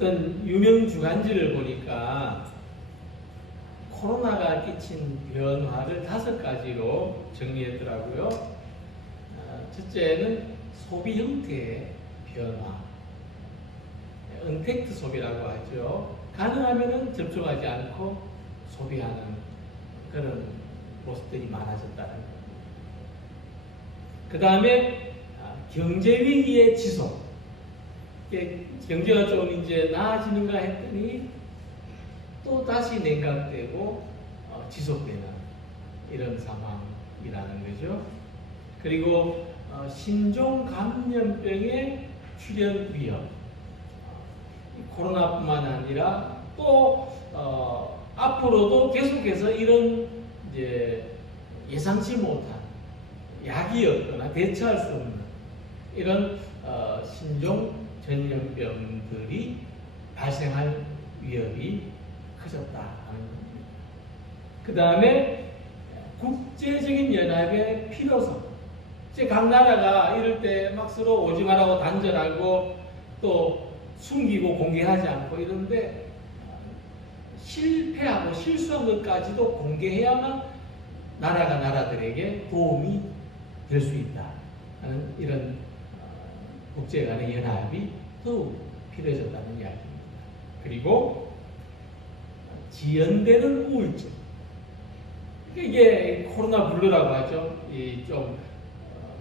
어떤 유명 주간지를 보니까 코로나가 끼친 변화를 5가지로 정리했더라고요. 첫째는 소비 형태의 변화, 언택트 소비라고 하죠. 가능하면은 접촉하지 않고 소비하는 그런 모습들이 많아졌다는 것. 그 다음에 경제 위기의 지속. 경제가 좀 이제 나아지는가 했더니 또 다시 냉각되고 지속되는 이런 상황이라는 거죠. 그리고 신종 감염병의 출현 위험, 코로나뿐만 아니라 또 앞으로도 계속해서 이런 이제 예상치 못한 약이 없거나 대처할 수 없는 이런 신종 전염병들이 발생할 위협이 커졌다 하는 겁니다. 그 다음에 국제적인 연합의 필요성. 이제 각 나라가 이럴 때 막 서로 오지 말라고 단절하고 또 숨기고 공개하지 않고 이런데 실패하고 실수한 것까지도 공개해야만 나라가 나라들에게 도움이 될 수 있다 하는 이런 국제 간의 연합이 더욱 필요해졌다는 이야기입니다. 그리고 지연되는 우울증. 이게 코로나 블루라고 하죠. 좀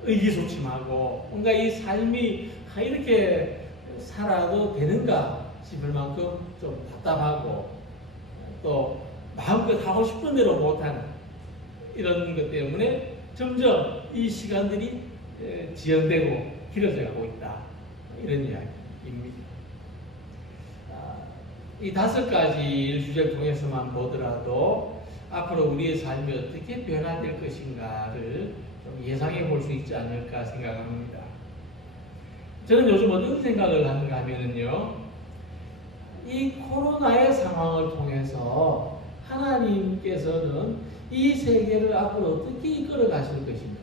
의기소침하고 뭔가 이 삶이 이렇게 살아도 되는가 싶을 만큼 좀 답답하고 또 마음껏 하고 싶은 대로 못하는 이런 것 때문에 점점 이 시간들이 지연되고 길어져 가고 있다. 이런 이야기입니다. 이 5가지 주제를 통해서만 보더라도 앞으로 우리의 삶이 어떻게 변화될 것인가를 좀 예상해 볼 수 있지 않을까 생각합니다. 저는 요즘 어떤 생각을 하는가 하면은요, 이 코로나의 상황을 통해서 하나님께서는 이 세계를 앞으로 어떻게 이끌어 가실 것인가,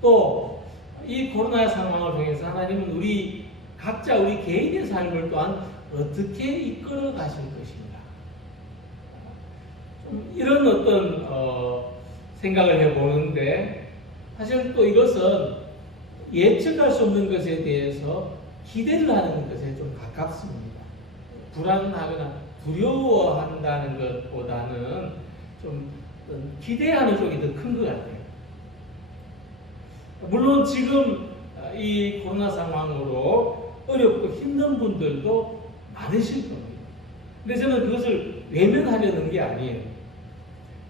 또 이 코로나 상황을 통해서 하나님은 우리 각자 우리 개인의 삶을 또한 어떻게 이끌어 가실 것인가, 좀 이런 어떤 생각을 해보는데, 사실 또 이것은 예측할 수 없는 것에 대해서 기대를 하는 것에 좀 가깝습니다. 불안하거나 두려워한다는 것보다는 좀 기대하는 쪽이 더 큰 것 같아요. 물론 지금 이 코로나 상황으로 어렵고 힘든 분들도 많으실 겁니다. 근데 저는 그것을 외면하려는 게 아니에요.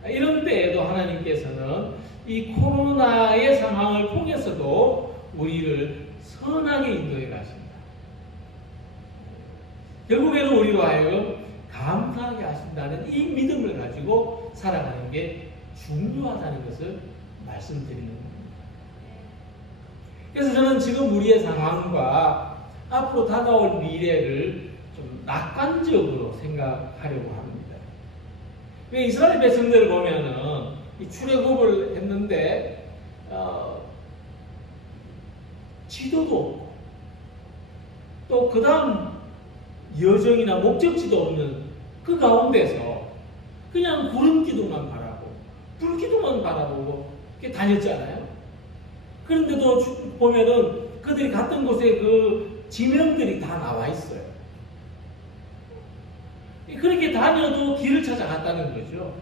이런 때에도 하나님께서는 이 코로나의 상황을 통해서도 우리를 선하게 인도해 가신다. 결국에는 우리로 하여금 감사하게 하신다는 이 믿음을 가지고 살아가는 게 중요하다는 것을 말씀드리는 겁니다. 그래서 저는 지금 우리의 상황과 앞으로 다가올 미래를 좀 낙관적으로 생각하려고 합니다. 왜 이스라엘 백성들을 보면은 이 출애굽을 했는데 지도도 없고 또 그 다음 여정이나 목적지도 없는 그 가운데서 그냥 구름 기둥만 바라보고 불 기둥만 바라보고 이렇게 다녔잖아요. 그런데도 보면은 그들이 갔던 곳에 그 지명들이 다 나와 있어요. 그렇게 다녀도 길을 찾아갔다는 거죠.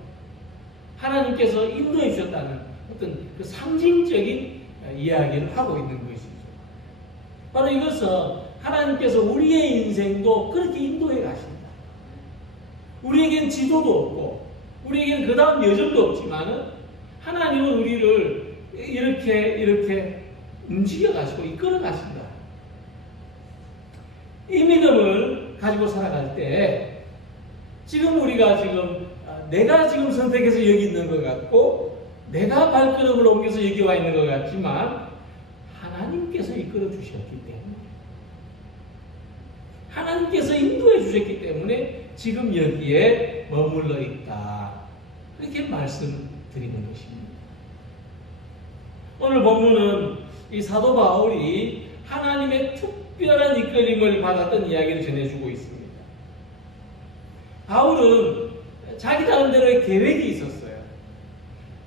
하나님께서 인도해 주셨다는 어떤 그 상징적인 이야기를 하고 있는 것이죠. 바로 이것은 하나님께서 우리의 인생도 그렇게 인도해 가신다. 우리에겐 지도도 없고 우리에겐 그 다음 여정도 없지만은 하나님은 우리를 이렇게 움직여 가시고 이끌어 가신다. 이 믿음을 가지고 살아갈 때 지금 우리가 내가 지금 선택해서 여기 있는 것 같고 내가 발걸음을 옮겨서 여기 와 있는 것 같지만 하나님께서 이끌어 주셨기 때문에 하나님께서 인도해 주셨기 때문에 지금 여기에 머물러 있다. 그렇게 말씀드리는 것입니다. 오늘 본문은 이 사도 바울이 하나님의 특별한 이끌림을 받았던 이야기를 전해주고 있습니다. 바울은 자기 나름대로의 계획이 있었어요.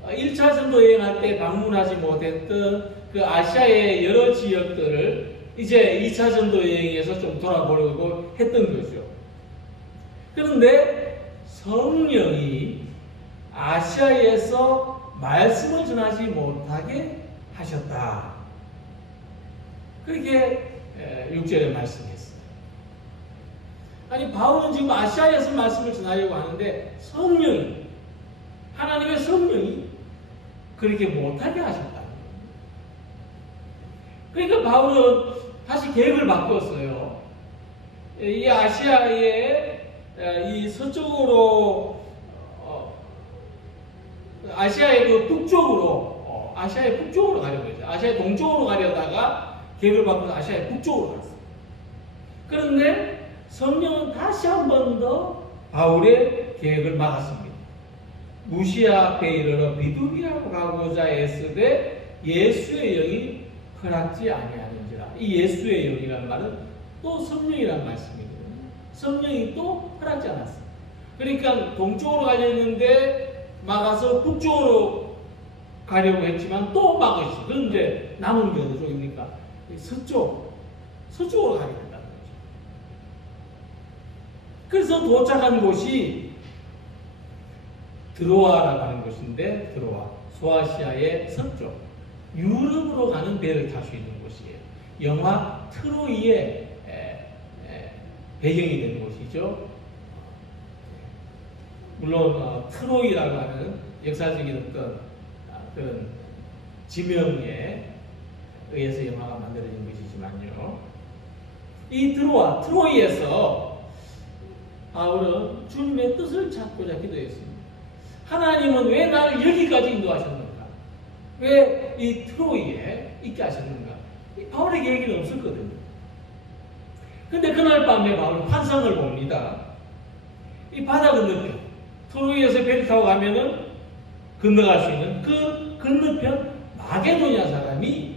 1차 전도 여행할 때 방문하지 못했던 그 아시아의 여러 지역들을 이제 2차 전도 여행에서 좀 돌아보려고 했던 거죠. 그런데 성령이 아시아에서 말씀을 전하지 못하게 하셨다. 그렇게 6절에 말씀했어요. 아니, 바울은 지금 아시아에서 말씀을 전하려고 하는데 성령이, 하나님의 성령이 그렇게 못하게 하셨다. 그러니까 바울은 다시 계획을 바꿨어요. 이 아시아의 이 서쪽으로, 아시아의 그 북쪽으로, 아시아의 북쪽으로 가려고 했죠. 아시아의 동쪽으로 가려다가 계획을 바꿔서 아시아의 북쪽으로 갔어요. 그런데 성령은 다시 한 번 더 바울의 계획을 막았습니다. 무시아 앞에 이르러 비두니아로 가고자 애쓰되 예수의 영이 허락지 아니하는지라. 이 예수의 영이라는 말은 또 성령이라는 말씀이거든요. 성령이 또 허락지 않았어요. 그러니까 동쪽으로 가려 했는데 막아서 북쪽으로 가려고 했지만 또 막으시죠. 그럼 이제 남은 게 어느 쪽입니까? 서쪽으로 가게 된다는 거죠. 그래서 도착한 곳이 드로아라고 하는 곳인데, 드로아, 소아시아의 서쪽, 유럽으로 가는 배를 탈 수 있는 곳이에요. 영화 트로이의 배경이 되는 곳이죠. 물론 트로이라고 하는 역사적인 어떤 그런 지명에 의해서 영화가 만들어진 것이지만요. 이 트로이에서 바울은 주님의 뜻을 찾고자 기도했습니다. 하나님은 왜 나를 여기까지 인도하셨는가? 왜 이 트로이에 있게 하셨는가? 바울의 계획은 없었거든요. 근데 그날 밤에 바울은 환상을 봅니다. 이 바다 건너편, 트로이에서 배를 타고 가면은 건너갈 수 있는 그 건너편 마게도냐 사람이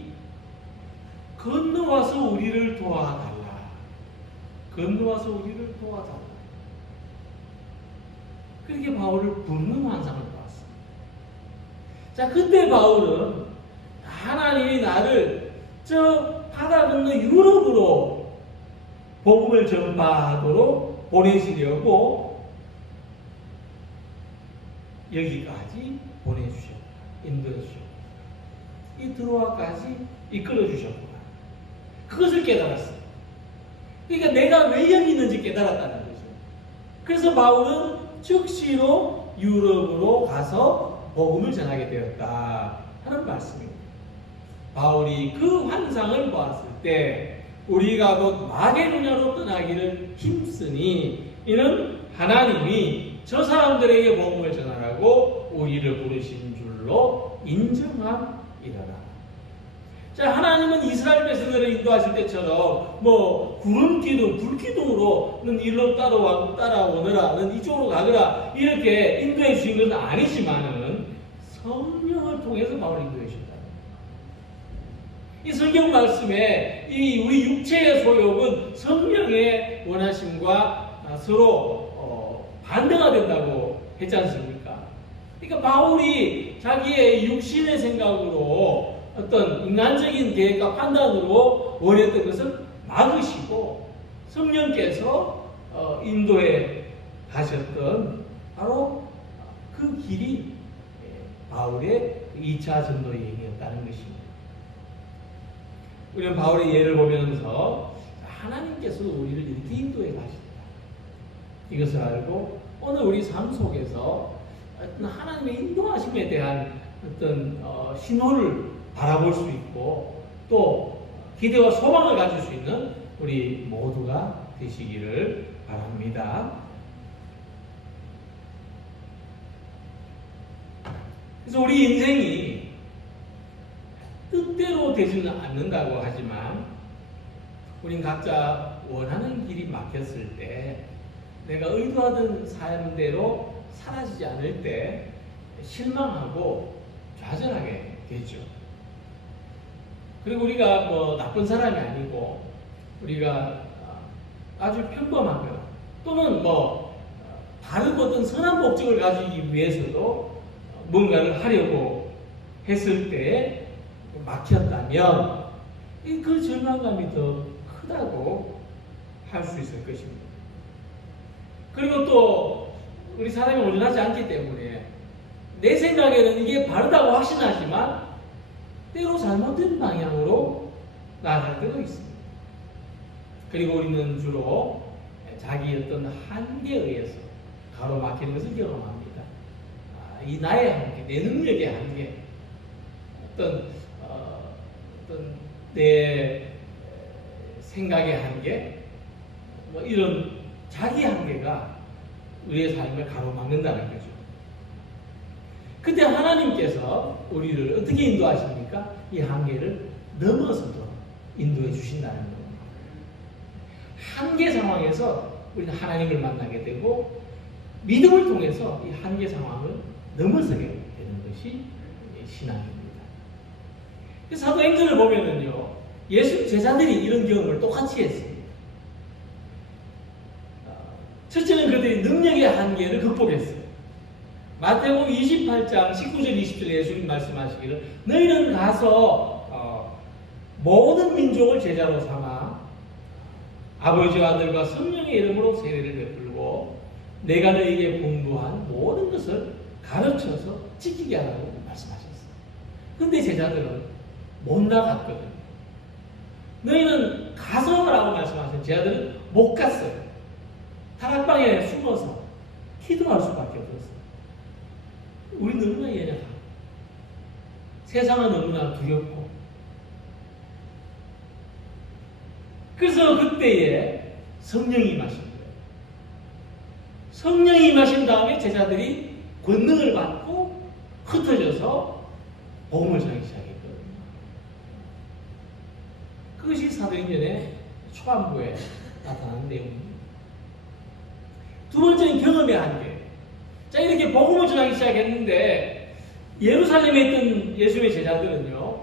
건너와서 우리를 도와달라. 건너와서 우리를 도와달라. 그렇게 바울을 부르는 환상을 보았습니다. 자, 그때 바울은 하나님이 나를 저 바다 건너 유럽으로 복음을 전파하도록 보내시려고 여기까지 보내주셨다. 인도해주셨다. 이 드로아까지 이끌어주셨구나. 그것을 깨달았어요. 그러니까 내가 왜 여기 있는지 깨달았다는 거죠. 그래서 바울은 즉시로 유럽으로 가서 복음을 전하게 되었다 하는 말씀입니다. 바울이 그 환상을 보았을 때 우리가 곧 마게도냐로 떠나기를 힘쓰니 이는 하나님이 저 사람들에게 복음을 전하라고 우리를 부르신 줄로 인정함이라라. 자, 하나님은 이스라엘 백성들을 인도하실 때처럼 뭐 구름 기둥, 불 기둥으로는 일로 따라오너라는 이쪽으로 가거라 이렇게 인도해 주신 것은 아니지만은 성령을 통해서 바울을 인도해 주셨다. 이 성경 말씀에 이 우리 육체의 소욕은 성령의 원하심과 서로 반대가 된다고 했지 않습니까? 그러니까 바울이 자기의 육신의 생각으로 어떤 인간적인 계획과 판단으로 원했던 것을 막으시고 성령께서 인도해 가셨던 바로 그 길이 바울의 2차 전도 여행이었다는 것입니다. 우리는 바울의 예를 보면서 하나님께서 우리를 이렇게 인도해 가신다. 이것을 알고 오늘 우리 삶 속에서 어떤 하나님의 인도하심에 대한 어떤 신호를 바라볼 수 있고 또 기대와 소망을 가질 수 있는 우리 모두가 되시기를 바랍니다. 그래서 우리 인생이 뜻대로 되지는 않는다고 하지만 우린 각자 원하는 길이 막혔을 때 내가 의도하던 삶대로 사라지지 않을 때 실망하고 좌절하게 되죠. 그리고 우리가 뭐 나쁜 사람이 아니고 우리가 아주 평범하거나 또는 다른 어떤 선한 목적을 가지기 위해서도 뭔가를 하려고 했을 때 막혔다면 그 절망감이 더 크다고 할 수 있을 것입니다. 그리고 또 우리 사람이 온전하지 않기 때문에 내 생각에는 이게 바르다고 확신하지만 때로 잘못된 방향으로 나아갈 때도 있습니다. 그리고 우리는 주로 자기 어떤 한계에 의해서 가로막히는 것을 경험합니다. 이 나의 한계, 내 능력의 한계, 어떤 내 생각의 한계, 이런 자기 한계가 우리의 삶을 가로막는다는 거죠. 그때 하나님께서 우리를 어떻게 인도하십니까? 이 한계를 넘어서도 인도해 주신다는 겁니다. 한계 상황에서 우리는 하나님을 만나게 되고 믿음을 통해서 이 한계 상황을 넘어서게 되는 것이 신앙입니다. 사도행전을 보면은요, 예수 제자들이 이런 경험을 똑같이 했습니다. 첫째는 그들이 능력의 한계를 극복했어요. 마태복음 28장 19절 20절 예수님 말씀하시기를 너희는 가서 모든 민족을 제자로 삼아 아버지와 아들과 성령의 이름으로 세례를 베풀고 내가 너희에게 공부한 모든 것을 가르쳐서 지키게 하라고 말씀하셨어요. 근데 제자들은 못 나갔거든요. 너희는 가서 라고 말씀하신 제자들은 못 갔어요. 다락방에 숨어서 기도할 수밖에 없었어요. 우리 너무나 예민하다. 세상은 너무나 두렵고. 그래서 그때에 성령이 임하신 거예요. 성령이 임하신 다음에 제자들이 권능을 받고 흩어져서 복음을 전하기 시작했거든요. 그것이 사도행전의 초반부에 나타나는 내용입니다. 두 번째는 경험의 한계. 자, 이렇게 복음을 전하기 시작했는데 예루살렘에 있던 예수님의 제자들은요,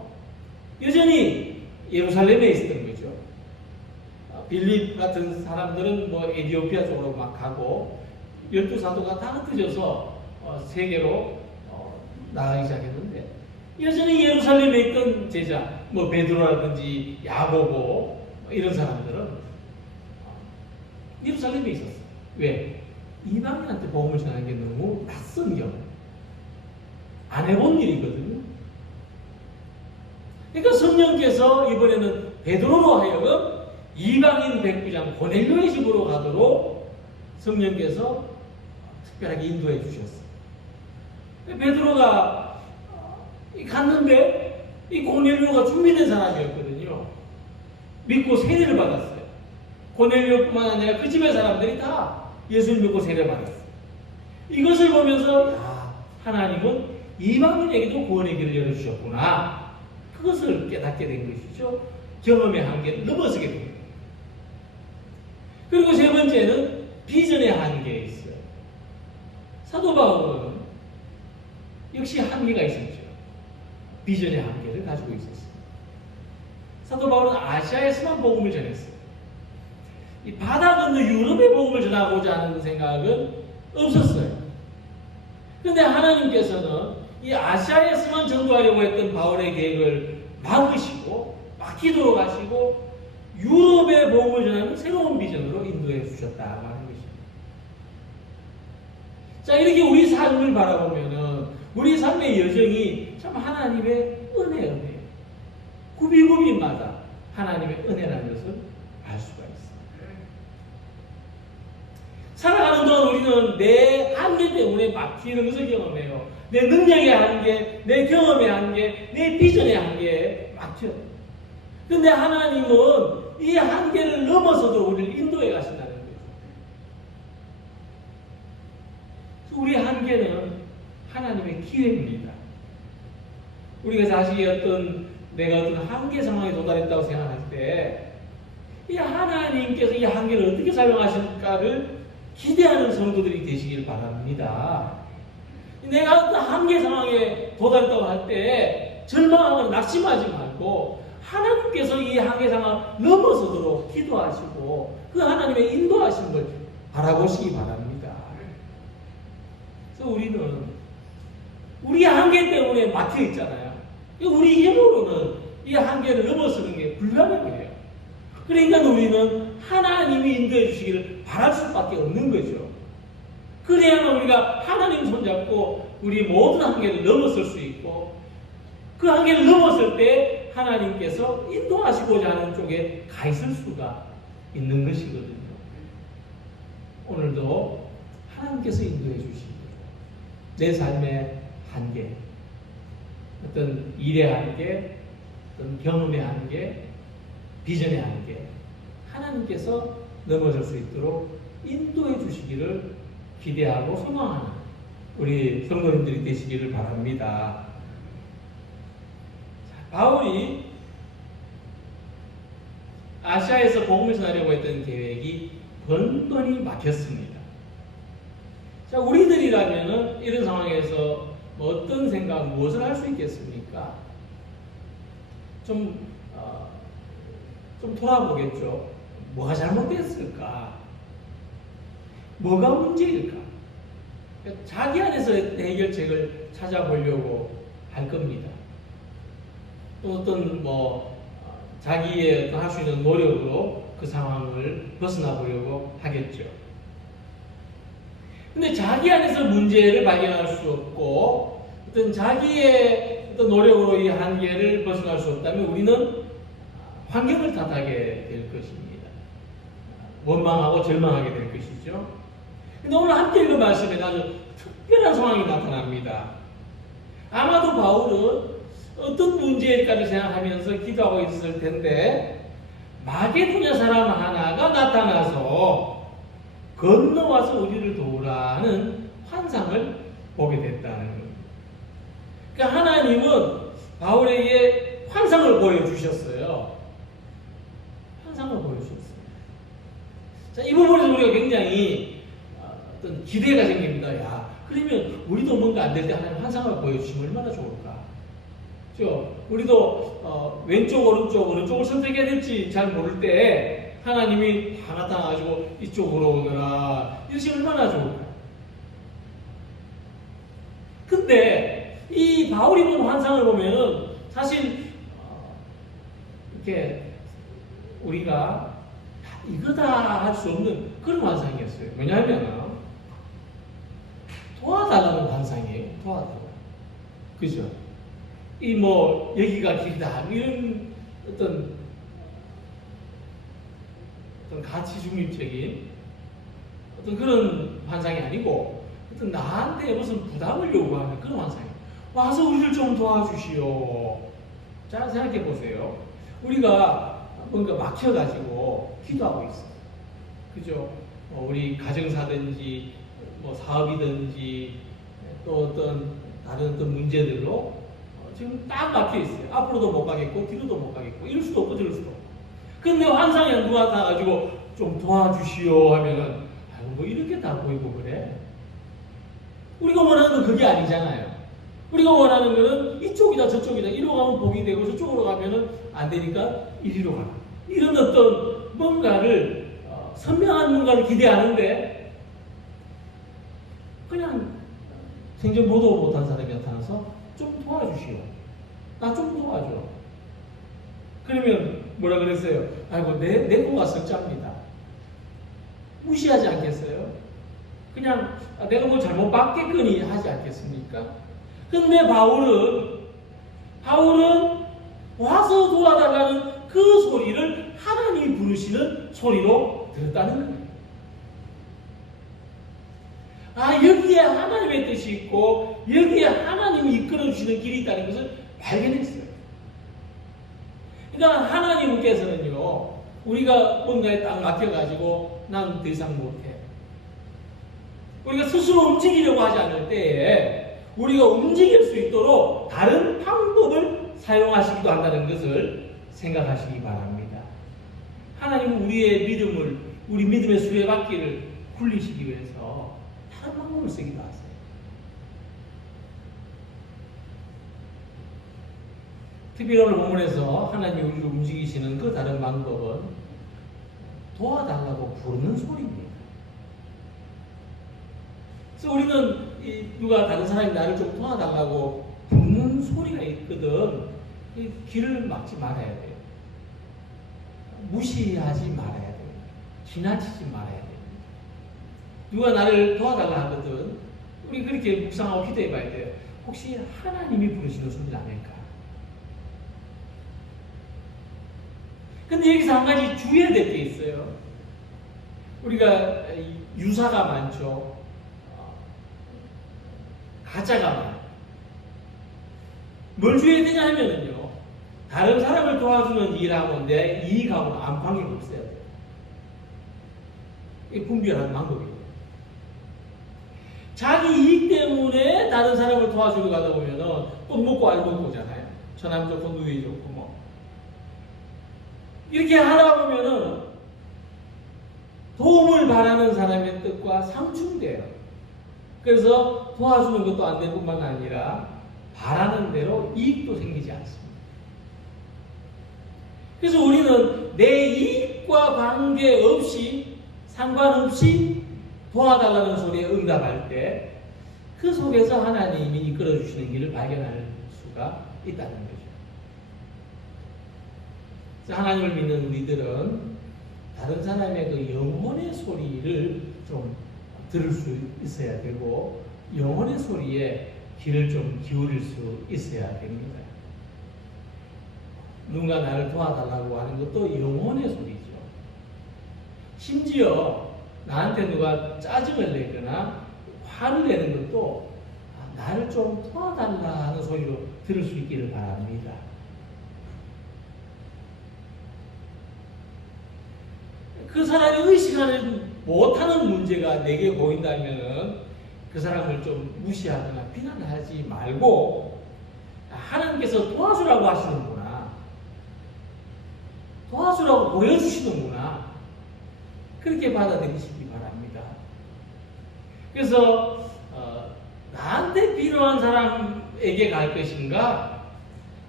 여전히 예루살렘에 있었던 거죠. 빌립 같은 사람들은 에디오피아 쪽으로 막 가고 12사도가 다 흩어져서 세계로 나가기 시작했는데 여전히 예루살렘에 있던 제자, 베드로라든지 야고보 이런 사람들은 예루살렘에 있었어요. 왜? 이방인한테 복음을 전하는 게 너무 낯선 경우, 안 해본 일이거든요. 그러니까 성령께서 이번에는 베드로로 하여금 이방인 백부장 고넬료의 집으로 가도록 성령께서 특별하게 인도해 주셨어요. 베드로가 갔는데 이 고넬료가 준비된 사람이었거든요. 믿고 세례를 받았어요. 고넬료뿐만 아니라 그 집의 사람들이 다 예수를 믿고 세례받았어요. 이것을 보면서 하나님은 이방인에게도 구원의 길을 열어주셨구나. 그것을 깨닫게 된 것이죠. 경험의 한계를 넘어서게 됩니다. 그리고 세 번째는 비전의 한계에 있어요. 사도 바울은 역시 한계가 있었죠. 비전의 한계를 가지고 있었어요. 사도 바울은 아시아에서만 복음을 전했어요. 이 바다 건너 유럽의 복음을 전하고자 하는 생각은 없었어요. 그런데 하나님께서는 이 아시아에서만 전도하려고 했던 바울의 계획을 막히도록 하시고 유럽의 복음을 전하는 새로운 비전으로 인도해 주셨다고 하는 것입니다. 자, 이렇게 우리 삶을 바라보면은 우리 삶의 여정이 참 하나님의 은혜예요. 구비구비마다 하나님의 은혜라는 것을 알 수가 있어요. 살아가는 동안 우리는 내 한계 때문에 막히는 것을 경험해요. 내 능력의 한계, 내 경험의 한계, 내 비전의 한계에 막혀요. 그런데 하나님은 이 한계를 넘어서도 우리를 인도해 가신다는 거예요. 우리 한계는 하나님의 기회입니다. 우리가 자식이 내가 어떤 한계 상황에 도달했다고 생각할 때 이 하나님께서 이 한계를 어떻게 사용하실까를 기대하는 성도들이 되시길 바랍니다. 내가 어떤 한계 상황에 도달했다고 할 때 절망하거나 낙심하지 말고 하나님께서 이 한계상을 넘어서도록 기도하시고 그 하나님의 인도하심을 바라보시기 바랍니다. 그래서 우리는 우리 한계 때문에 막혀 있잖아요. 우리 힘으로는 이 한계를 넘어서는 게 불가능해요. 그러니까 우리는 하나님이 인도해 주시기를 바랄 수밖에 없는 거죠. 그래야만 우리가 하나님 손잡고 우리 모든 한계를 넘어설 수 있고 그 한계를 넘었을 때 하나님께서 인도하시고자 하는 쪽에 가 있을 수가 있는 것이거든요. 오늘도 하나님께서 인도해 주시고 내 삶의 한계, 어떤 일의 한계, 어떤 경험의 한계, 비전의 한계, 하나님께서 넘어질 수 있도록 인도해 주시기를 기대하고 소망하는 우리 성도님들이 되시기를 바랍니다. 바울이 아시아에서 복음을 전하려고 했던 계획이 번번이 막혔습니다. 자, 우리들이라면 이런 상황에서 어떤 생각, 무엇을 할 수 있겠습니까? 좀 돌아보겠죠. 뭐가 잘못됐을까? 뭐가 문제일까? 자기 안에서 해결책을 찾아보려고 할 겁니다. 또 어떤 자기의 할 수 있는 노력으로 그 상황을 벗어나 보려고 하겠죠. 근데 자기 안에서 문제를 발견할 수 없고 어떤 자기의 어떤 노력으로 이 한계를 벗어날 수 없다면 우리는 환경을 탓하게 될 것입니다. 원망하고 절망하게 될 것이죠. 근데 오늘 함께 읽은 말씀에 아주 특별한 상황이 나타납니다. 아마도 바울은 어떤 문제일까를 생각하면서 기도하고 있을 텐데 마게도냐 사람 하나가 나타나서 건너와서 우리를 도우라는 환상을 보게 됐다는 겁니다. 그러니까 하나님은 바울에게 환상을 보여주셨어요. 환상을 보여주셨어요. 자, 이 부분에서 우리가 굉장히 어떤 기대가 생깁니다. 야, 그러면 우리도 뭔가 안 될 때 하나님 환상을 보여주시면 얼마나 좋을까? 그렇죠? 우리도 왼쪽, 오른쪽을 선택해야 될지 잘 모를 때 하나님이 다 나타나가지고 이쪽으로 오너라. 이러시면 얼마나 좋을까? 근데 이 바울이 본 환상을 보면은 사실 이렇게 우리가 이거다 할 수 없는 그런 환상이었어요. 왜냐하면 도와달라는 환상이에요. 도와달라. 그죠? 여기가 길다. 이런 어떤 가치 중립적인 어떤 그런 환상이 아니고 어떤 나한테 무슨 부담을 요구하는 그런 환상이에요. 와서 우리를 좀 도와주시오. 자, 생각해 보세요. 우리가 뭔가 막혀가지고 기도하고 있어요. 그죠? 우리 가정사든지, 사업이든지, 또 어떤 다른 어떤 문제들로 지금 딱 막혀 있어요. 앞으로도 못 가겠고, 뒤로도 못 가겠고, 이럴 수도 없고, 저럴 수도 없고. 근데 환상이 누가 나가지고 좀 도와주시오 하면은, 아이고, 이렇게 다 보이고 그래. 우리가 원하는 건 그게 아니잖아요. 우리가 원하는 거는 이쪽이다, 저쪽이다. 이리로 가면 복이 되고, 저쪽으로 가면은 안 되니까 이리로 가라. 이런 어떤 뭔가를, 선명한 뭔가를 기대하는데, 그냥 생전보도 못한 사람이 나타나서 좀 도와주시오. 나 좀 도와줘. 그러면 뭐라 그랬어요? 아이고, 내 거가 석자입니다. 무시하지 않겠어요? 그냥 내가 뭐 잘못 받겠거니 하지 않겠습니까? 근데 바울은 와서 도와달라는 그 소리를 하나님이 부르시는 소리로 들었다는 거예요. 여기에 하나님의 뜻이 있고 여기에 하나님이 이끌어주시는 길이 있다는 것을 발견했어요. 그러니까 하나님께서는요, 우리가 뭔가에 딱 막혀가지고 난 더 이상 못해. 우리가 스스로 움직이려고 하지 않을 때에 우리가 움직일 수 있도록 다른 방법을 사용하시기도 한다는 것을 생각하시기 바랍니다. 하나님은 우리 믿음의 수레바퀴를 굴리시기 위해서 다른 방법을 쓰기도 하세요. 특별히 오늘 본문에서 하나님이 우리를 움직이시는 그 다른 방법은 도와달라고 부르는 소리입니다. 그래서 우리는 누가 다른 사람이 나를 좀 도와달라고 부르는 소리가 있거든. 길을 막지 말아야 돼요. 무시하지 말아야 돼요. 지나치지 말아야 돼요. 누가 나를 도와달라 하거든. 우리 그렇게 묵상하고 기도해 봐야 돼요. 혹시 하나님이 부르시는 소리는 아닐까? 근데 여기서 한 가지 주의해야 될 게 있어요. 우리가 유사가 많죠. 가짜가 많아요. 뭘 주의해야 되냐 하면은요, 다른 사람을 도와주는 일하고 내 이익하고는 관계가 없어야 돼요. 이게 분별하는 방법이에요. 자기 이익 때문에 다른 사람을 도와주러 가다 보면은 꽃 먹고 알 먹고 오잖아요. 처남 좋고 누이 좋고 뭐. 이렇게 하다 보면은 도움을 바라는 사람의 뜻과 상충돼요. 그래서 도와주는 것도 안 될 뿐만 아니라 바라는 대로 이익도 생기지 않습니다. 그래서 우리는 내 이익과 관계없이 상관없이 도와달라는 소리에 응답할 때 그 속에서 하나님이 이끌어주시는 길을 발견할 수가 있다는 거죠. 그래서 하나님을 믿는 우리들은 다른 사람의 그 영혼의 소리를 좀 들을 수 있어야 되고 영혼의 소리에 귀를 좀 기울일 수 있어야 됩니다. 누군가 나를 도와달라고 하는 것도 영혼의 소리죠. 심지어 나한테 누가 짜증을 내거나 화를 내는 것도 나를 좀 도와달라 하는 소리로 들을 수 있기를 바랍니다. 그 사람이 의식하는 못하는 문제가 내게 보인다면 그 사람을 좀 무시하거나 비난하지 말고 하나님께서 도와주라고 하시는구나, 도와주라고 보여주시는구나, 그렇게 받아들이시기 바랍니다. 그래서 나한테 필요한 사람에게 갈 것인가,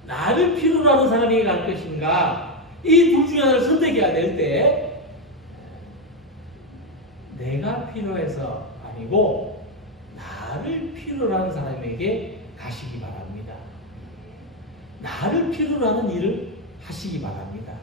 나를 필요로 하는 사람에게 갈 것인가, 이 둘 중에 하나를 선택해야 될 때 내가 필요해서 아니고 나를 필요로 하는 사람에게 가시기 바랍니다. 나를 필요로 하는 일을 하시기 바랍니다.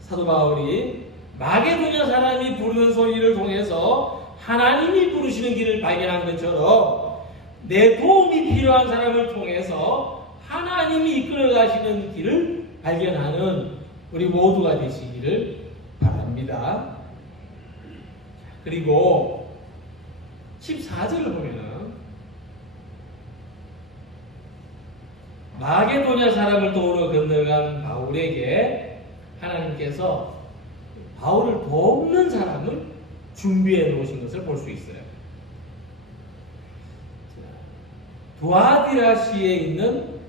사도 바울이 마게도냐 사람이 부르는 소리를 통해서 하나님이 부르시는 길을 발견한 것처럼 내 도움이 필요한 사람을 통해서 하나님이 이끌어 가시는 길을 발견하는 우리 모두가 되시기를 바랍니다. 그리고 14절을 보면은 마게도냐 사람을 도우러 건너간 바울에게 하나님께서 바울을 돕는 사람을 준비해 놓으신 것을 볼 수 있어요. 두아디라시에 있는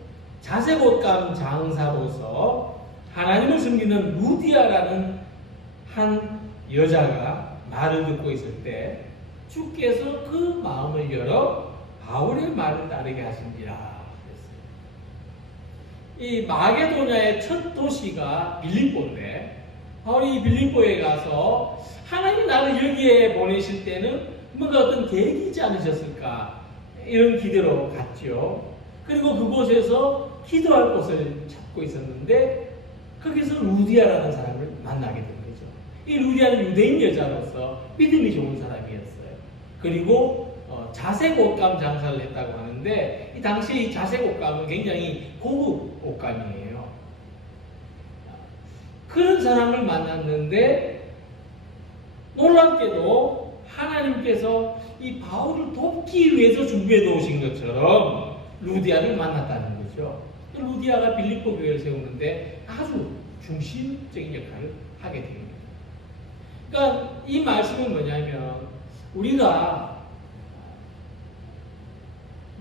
자색옷감 장사로서 하나님을 섬기는 루디아라는 한 여자가 말을 듣고 있을 때 주께서 그 마음을 열어 바울의 말을 따르게 하신지라 그랬어요. 이 마게도냐의 첫 도시가 빌립보인데 바울이 빌립보에 가서 하나님이 나를 여기에 보내실 때는 뭔가 어떤 계획이지 않으셨을까, 이런 기대로 갔죠. 그리고 그곳에서 기도할 곳을 찾고 있었는데 거기서 루디아라는 사람을 만나게 된 거죠. 이 루디아는 유대인 여자로서 믿음이 좋은 사람이었어요. 그리고 자색 옷감 장사를 했다고 하는데 이 당시 이 자색 옷감은 굉장히 고급 옷감이에요. 그런 사람을 만났는데 놀랍게도 하나님께서 이 바울을 돕기 위해서 준비해 놓으신 것처럼 루디아를 만났다는 거죠. 루디아가 빌립보 교회를 세우는데 아주 중심적인 역할을 하게 됩니다. 그러니까 이 말씀은 뭐냐면 우리가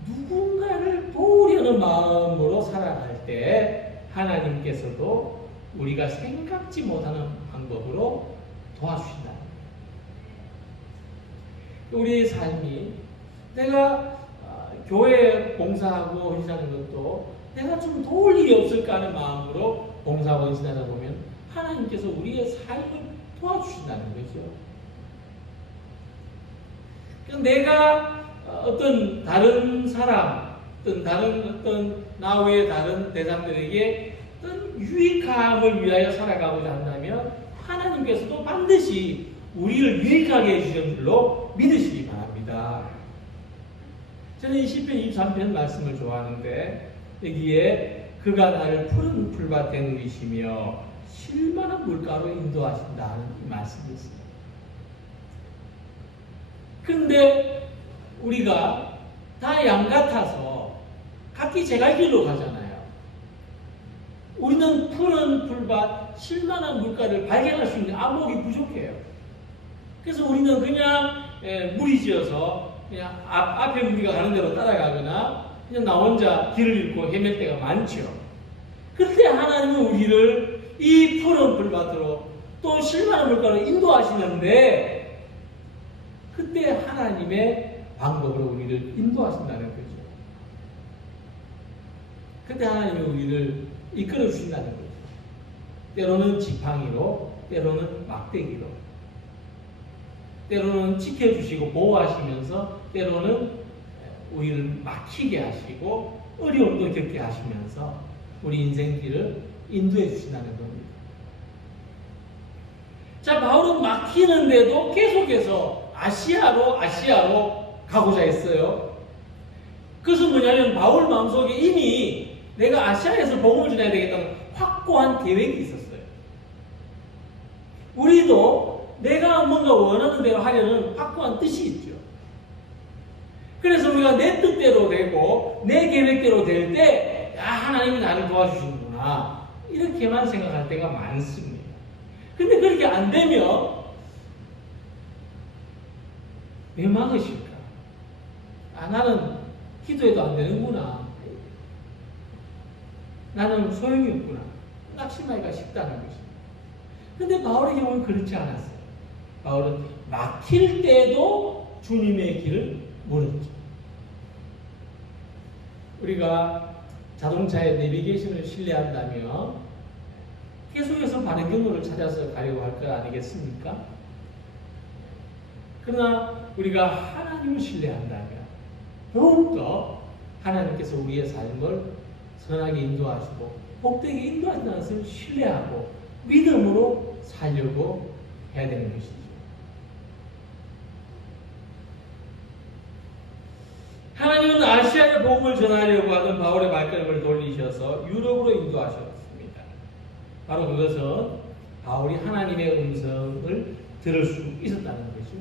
누군가를 도우려는 마음으로 살아갈 때 하나님께서도 우리가 생각지 못하는 방법으로 도와주신다. 우리의 삶이 내가 교회 봉사하고 헌신하는 것도 내가 좀 도울 일이 없을까 하는 마음으로 봉사하고 헌신하다 보면 하나님께서 우리의 삶을 도와주신다는 거죠. 내가 어떤 다른 사람, 어떤 나 외의 다른 대상들에게 어떤 유익함을 위하여 살아가고자 한다면 하나님께서도 반드시 우리를 유익하게 해주시는 줄로 믿으시기 바랍니다. 저는 이 시편 23편 말씀을 좋아하는데 여기에 그가 나를 푸른 풀밭에 누이시며 실만한 물가로 인도하신다는 이 말씀이 있습니다. 그런데 우리가 다 양 같아서 각기 제갈 길로 가잖아요. 우리는 푸른 풀밭, 실만한 물가를 발견할 수 있는 안목이 부족해요. 그래서 우리는 그냥 무리지어서 그냥 앞에 우리가 가는 대로 따라가거나 그냥 나 혼자 길을 잃고 헤맬 때가 많죠. 그런데 하나님은 우리를 이 푸른 풀밭으로 또 실만한 물가로 인도하시는데 그때 하나님의 방법으로 우리를 인도하신다는 거죠. 그때 하나님이 우리를 이끌어 주신다는 거죠. 때로는 지팡이로, 때로는 막대기로, 때로는 지켜주시고 보호하시면서 때로는 우리를 막히게 하시고 어려움도 겪게 하시면서 우리 인생길을 인도해 주신다는 겁니다. 자, 바울은 막히는데도 계속해서 아시아로 가고자 했어요. 그것은 뭐냐면 바울 마음속에 이미 내가 아시아에서 복음을 전해야 되겠다는 확고한 계획이 있었어요. 우리도 내가 뭔가 원하는 대로 하려는 확고한 뜻이 있죠. 그래서 우리가 내 뜻대로 되고 내 계획대로 될 때 하나님이 나를 도와주시는구나 이렇게만 생각할 때가 많습니다. 근데 그렇게 안 되면 왜 막으실까? 나는 기도해도 안 되는구나. 나는 소용이 없구나. 낙심하기가 쉽다는 것입니다. 근데 바울의 경우는 그렇지 않았어요. 바울은 막힐 때도 주님의 길을 물었죠. 우리가 자동차의 내비게이션을 신뢰한다면 계속해서 바른 경로를 찾아서 가려고 할 것 아니겠습니까? 그러나 우리가 하나님을 신뢰한다면 더욱더 하나님께서 우리의 삶을 선하게 인도하시고 복되게 인도하시는 것을 신뢰하고 믿음으로 살려고 해야 되는 것이죠. 하나님은 아시아의 복음을 전하려고 하던 바울의 발걸음을 돌리셔서 유럽으로 인도하셨습니다. 바로 그것은 바울이 하나님의 음성을 들을 수 있었다는 거죠.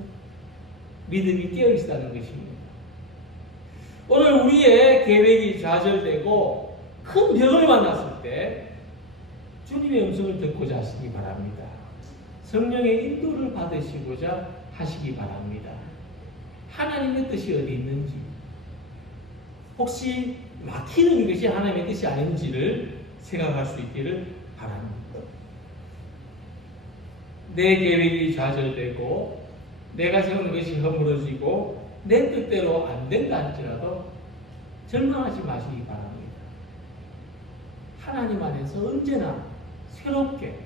믿음이 깨어 있었다는 것입니다. 오늘 우리의 계획이 좌절되고 큰 벽을 만났을 때 주님의 음성을 듣고자 하시기 바랍니다. 성령의 인도를 받으시고자 하시기 바랍니다. 하나님의 뜻이 어디 있는지, 혹시 막히는 것이 하나님의 뜻이 아닌지를 생각할 수 있기를 바랍니다. 내 계획이 좌절되고 내가 세우는 것이 허물어지고 내 뜻대로 안 된다 할지라도 절망하지 마시기 바랍니다. 하나님 안에서 언제나 새롭게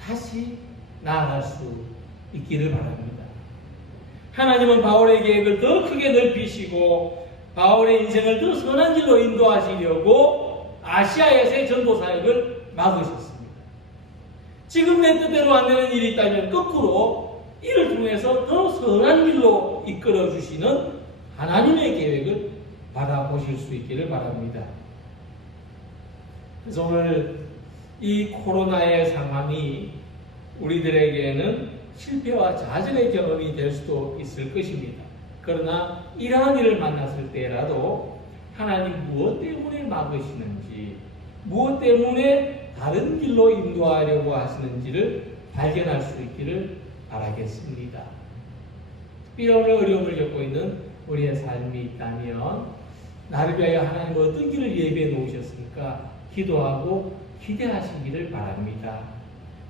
다시 나아갈 수 있기를 바랍니다. 하나님은 바울의 계획을 더 크게 넓히시고 바울의 인생을 더 선한 길로 인도하시려고 아시아에서의 전도 사역을 막으셨습니다. 지금 내 뜻대로 안 되는 일이 있다면 거꾸로 이를 통해서 더 선한 길로 이끌어 주시는 하나님의 계획을 받아보실 수 있기를 바랍니다. 그래서 오늘 이 코로나의 상황이 우리들에게는 실패와 좌절의 경험이 될 수도 있을 것입니다. 그러나 이러한 일을 만났을 때라도 하나님 무엇 때문에 막으시는지, 무엇 때문에 다른 길로 인도하려고 하시는지를 발견할 수 있기를 바라겠습니다. 특별히 오늘 어려움을 겪고 있는 우리의 삶이 있다면 나를 위하여 하나님 어떤 길을 예비해 놓으셨습니까? 기도하고 기대하시기를 바랍니다.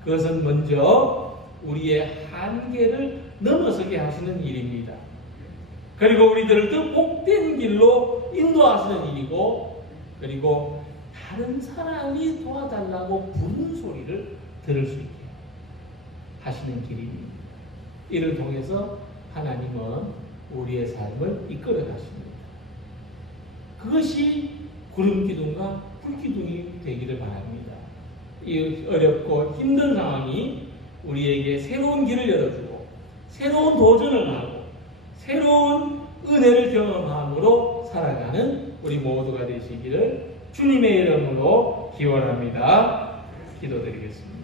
그것은 먼저 우리의 한계를 넘어서게 하시는 일입니다. 그리고 우리들을 더 복된 길로 인도하시는 일이고, 그리고 다른 사람이 도와달라고 부르는 소리를 들을 수 있게 하시는 길입니다. 이를 통해서 하나님은 우리의 삶을 이끌어 가십니다. 그것이 구름기둥과 불기둥이 되기를 바랍니다. 이 어렵고 힘든 상황이 우리에게 새로운 길을 열어주고 새로운 도전을 하고 새로운 은혜를 경험함으로 살아가는 우리 모두가 되시기를 주님의 이름으로 기원합니다. 기도드리겠습니다.